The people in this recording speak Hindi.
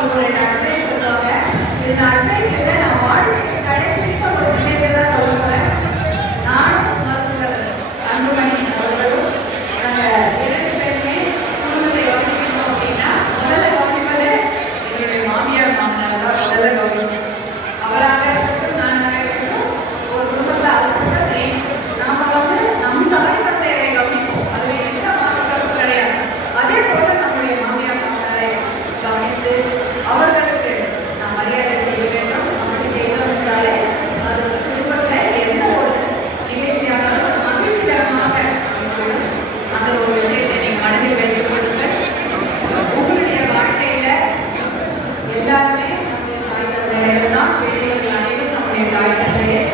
on the retardant because of that retardant vai tá até